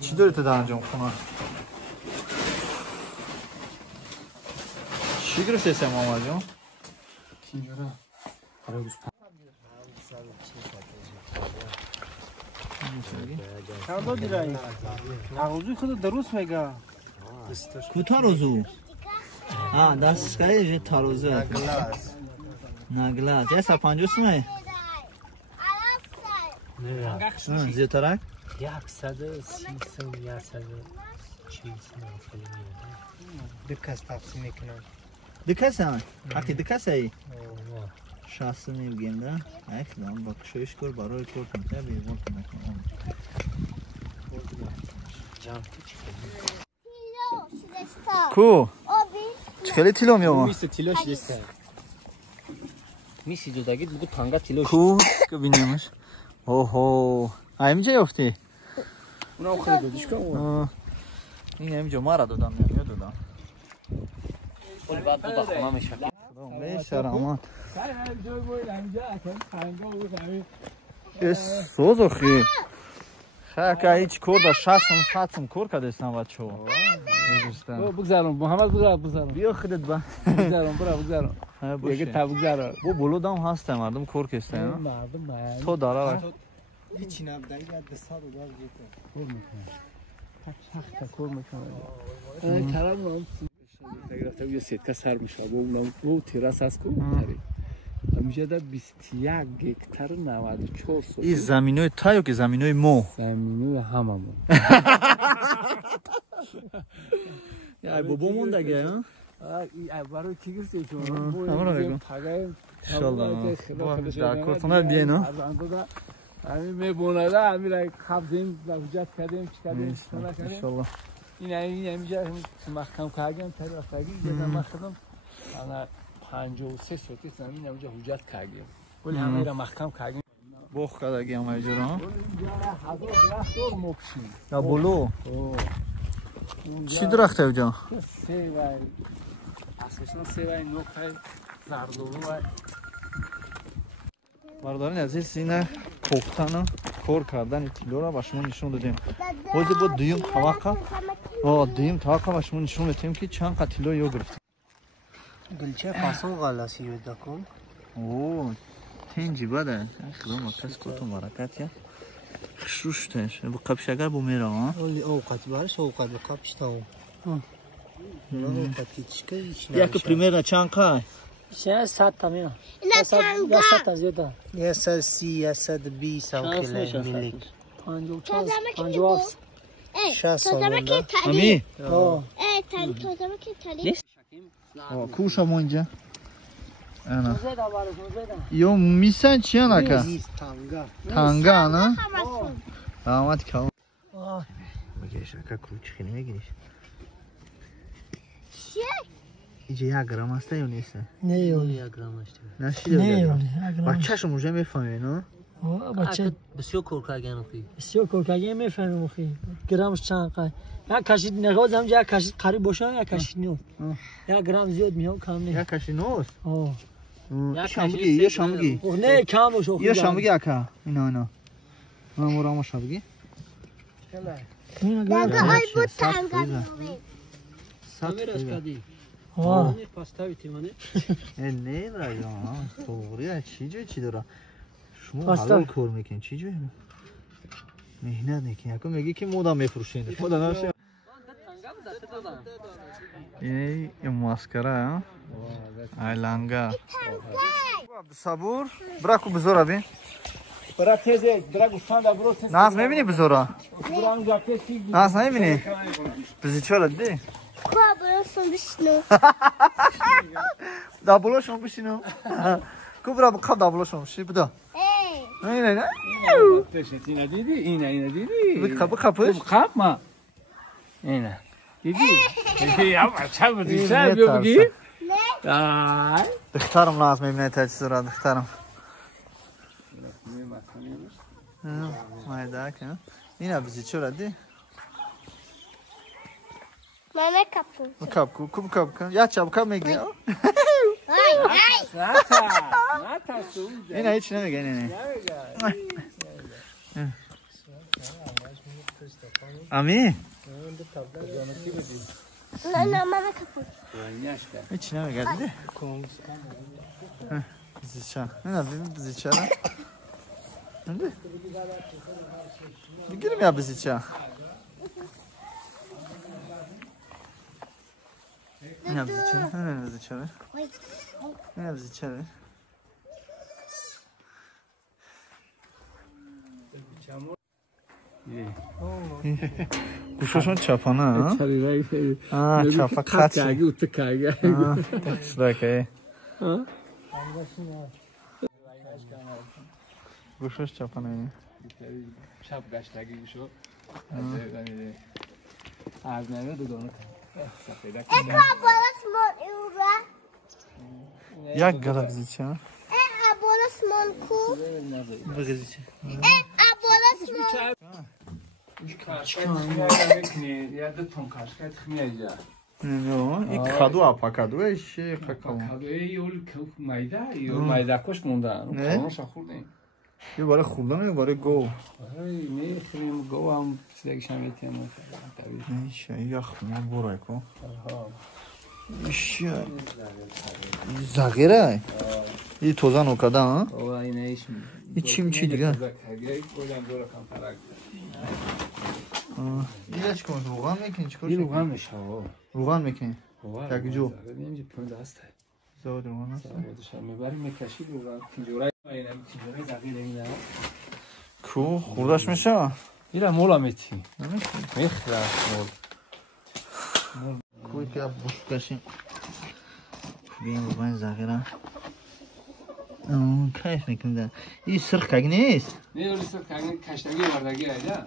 چی داری تو دانجام خونه؟ چی گرفته سه ماما جون؟ اینجورا قرار چند دیرایی؟ نغوزوی خود درست میگه کو تاروزو؟ دستگاهی تاروزو نه گلاس یه 150 سمه؟ نه زیادترک؟ 130 دو کس تقسیم میکنن دکس هم؟ حقی دکس هایی؟ 60 میگیم ده؟ ایخ دام با کشویش کر برای کر کنتر بیرون کنم کو؟ چکلی تیلو میوم؟ میشه تیلوش دسته میشه جداگید بگو تانگا تیلوش کو؟ که بینیمش اوهو اینجا یافتی؟ اونا خیلی دادیش کن این اینجا ما را دادم نمیاد دادم ولی بعد دو خونه میشه شرمات سوز اخی خیلی هیچ کور دا 60 کور که دستم بچه بگذارم محمد بگذارم بیا خودت با بگذارم یکی تا بگذارم بو بلودم هسته مردم کور کسته مردم تو داره هیچی نبدایی باید به سال و باز بکن کور میکنه طرف هم گرفته یه سیتکا سر میشه با اونم رو تراس هست که همیشه در 21 هکتار 94 سوت این زمینوی تایو که زمینوی مو زمینوی هممون یا بابا مونده گه برای کی گرفته شما همون رو بگم انشالله در کورتونه دیه نه همین میبونه همین را خبزیم و حجت کردیم چی کردیم انشالله این اینجا محکم کردیم طرفی یه محکم انا 53 سوتی زمین اونجا حجت کردیم ولی همه را محکم کردیم بخ کردگی هم اینجا را درخت مبشیم یا بلو چی درخته اونجا؟ سیوای اساسا سیوای نوکای زردولو و بردارین عزیز اینه پختن و کار کردن تیلو را به شما نشون دادیم بازی با دویم طبقه به شما نشون دادیم که چند قد تیلو یو گرفتیم گلچه فاسون غلاسی یودا کن اوه تنجی بده خدا مکس کتون برکت یا خشوشتش bu kapşagar bu mera ha ولی اوقات برش اوقات بقابش تاو اوقات کچکه هیچ ya que primera chanka چه 100 تا میاد اینا تنگا 100 تا زیاده یه 130 یا 120 او کیلو میلیک 50 ami تازه که تالی kusha monja ana yo misan chianaka tanga ana damat kav Bak şaka kuçkini mi giriş? İyice ya gram hasta ya neyse. نه یا گرام اشته Nasıl نه ya? یا Bak موجه میفهمه نه؟ بچه بسیار کورکاگن خوی بسیار کورکاگی میفهمیم مخی گرامش چند قای یا کشید نگاه زم یا کشید قریب باشه یا کشید نیست یا گرام زیاد میام کم نیست Ya kaşı nos. آه Şamgi, ya şamgi. نه کم باشه Ya şamgi aka. İna. Mamura şamgi. دنگا های بود تنگا بیوه کامیراش کدی آه پاستا بیتیمانه Ne var ya? Doğru ya. Çiğ dora. Şunu Pasta. halal kor mekin. Çiğ mi? Mehnet mekin. Yakın megi ki moda mefruşin. Moda nasıl? Ey maskara ha. Aylanga. Sabur. Bırak bu zor abi. برا تیزه برا گوشتان دا برو تیز Nas ne bini bu zora? برا اونجا تیز Nas ne bini? Bizi çöre de. کوه براسون بشنو Da bulaşım bu şunu. Kubra bu kap da bulaşım. Şey bu da. ای Ne? اینا دیدی اینا دیدی Bu kapı kapı. قاب ما اینا دیدی یا بچه بودی چه نه بیا بگی نه آی Dıxtarım lazım emniyet təcizora dıxtarım. Maydak ha. Yine bizi çöre de. ماما کپون Bu kap. Ya çabuk kap megi. ای ای نتا سوزه Yine hiç ne gene ne. Ami? نه ماما کپون هیچی نمیگردی؟ بزیچه نه ببین بزیچه را نده بگیرم یا بزیچه نه بزیچه نه بزیچه را نه بزیچه را گوشاشون چپانه ها؟ چپا قطعی شرکه گوشاش چپانه شب گشتگی گوشو از نمه دو ابولاس من ایورا یک گلابزی چه؟ ابولاس من کو بگذی چه؟ ابولاس من یا دو تون کاشکت خمیجا این کادو اپا کادوش کادوی یول مایده کش موندن کارونش خوردیم یه برای خوردن یه برای گو میخوریم گو هم چیزی میتونیم میشه یا خونه برای کن میشه زغیره این توزن اوکاده ها این چیم چی دیگه این چی کن روغن میکنی چی این روغن میشه روغن میکنی یک جو نمیشه پوند هسته زود روغن هست میبریم میکشید روغن تیجوره زغیره اینه کو خوردش میشه ایره مولا میتی نمیشه میخوره مول کوی که بوش کشیم بیم روغن زغیره کیف میکنه این سرخ کگ نیست نه ولی سرخ کگ کشتگی وردگی ایده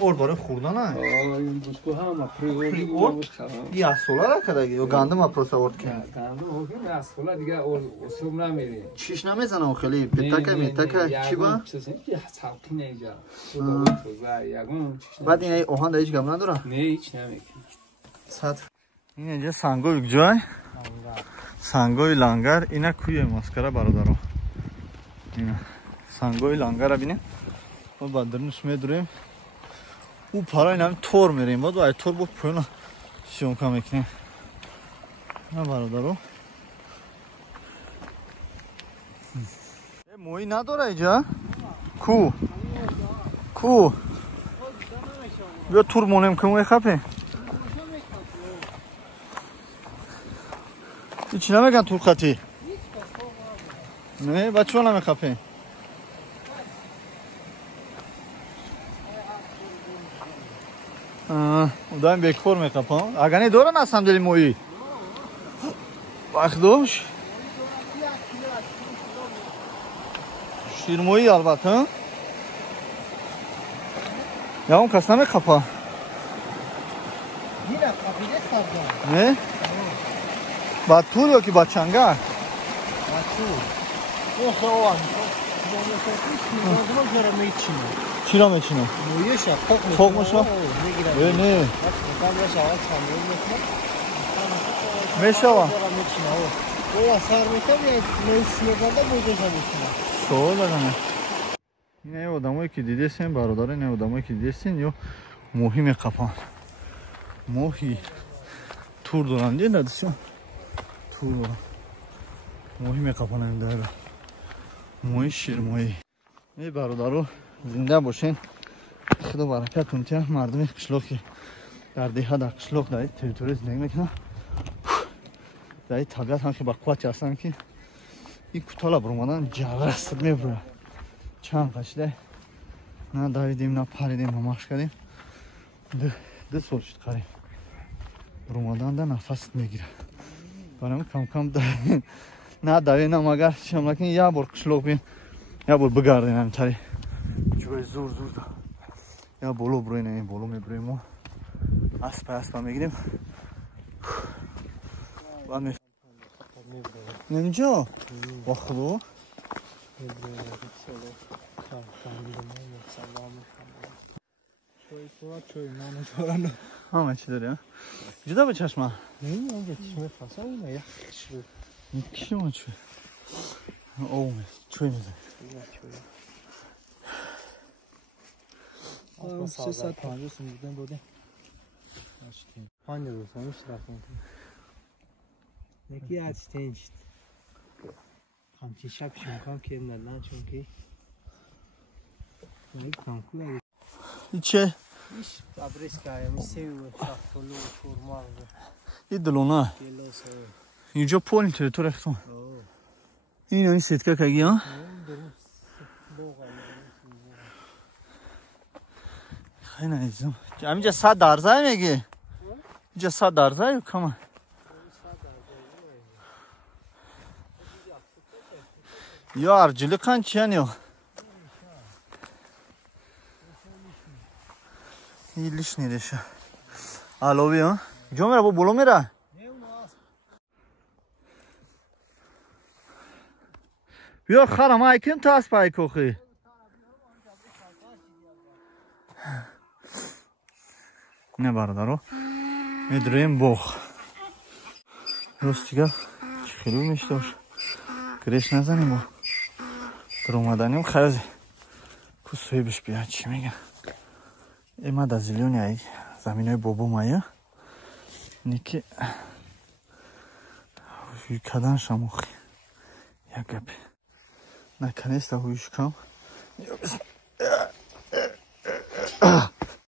اور برای خوردن ها این بوشکو هم اپری اور این اصولا را کدگی و گندم اپروسا ورد کنی گندم هوگی اصولا دیگه اور اصول نمیری چیش نمیزنه و خیلی پیتکه میتکه چی با؟ یه ساوتی نیجا بعد این اوهان دا هیچ گم نداره؟ نه هیچ نمیکنی سطر این اینجا سنگو یک جای سنگوی لنگر اینا کوی ماسکره برادارو اینا سنگوی لنگر را بینیم ما با درنش میدوریم او پرا این همین تور میریم باید باید تور بود پوینا شونکا میکنیم نه برادارو موی نداره اینجا کو کو بیا تور مونیم که موی خپه چی نمیگن تور خطی نه بچه ها نمیخپه دایم بکور میخپم اگه دارن هستم دلی موی وقت دوش شیرمویی البته یا اون کس نمیخپه نه؟ با طول یا که با چنگه؟ با طول چی را میچینه؟ مویشه خوک میشه؟ نه میشه سوال دارم این آدمایی که دیدستین برادر این آدمایی که دیدستین یا موهی میقپن موهی تور دارن دیگه نداشتم تور دارن موهی میقپن این داره موهی شیر موهی ای برادرو زنده باشین خدا برکت اونتیا مردم قشلاقی در دیها در قشلاق در تریتوری زندگی میکنن در این طبیعت هم که با قوتی هستن که این کتالا برمادن جرست میبره چند قشده نه دویدیم نه پریدیم نه مخش کردیم ده سال شد قریب برمادن ده نفست میگیره برام کم کم نه دوی نه مگر شم لکن یا بار قشلاق بین یا بار بگردیم همتری جوی زور زور ده یا بولو بروی نه بولو میبرویم ما اسپا میگیریم بعد میفرم نمیجا با خلو همه چی داری ها؟ جدا به چشمه؟ نمیدونم چشمه فاسه اونه یه شروع یکی ما چوی اوه چوی میزن 350 сум буда доде. Hangi olmuş rafon. Neki açtın işte. Kamçı şapşım kam kendinden çünkü. Ne kamkula. İçe. İş adreskaya mi seviyor şaftolu çormağı. İdolona. اینجا پل اینطوری تو رفتم این این سیتکه کگی ها خیلی نیزم اینجا 100 درزه میگی اینجا 100 درزه یا کمه یا ارجلی قنچی هن یا ایلیش نیدشه علاوی ها اینجا میره با بلو میره بیا خرم ایکن تا از پای کوخی نه برادرو میدریم بخ راست دیگه خیلی میشته باشه گریش نزنیم با در اومدنیم خیلی کسوی بش بیاد چی میگه ایما دا زیلیونی ای زمین های بابا مایه نیکی کدن شموخی یک گپی наконец-то вышкам.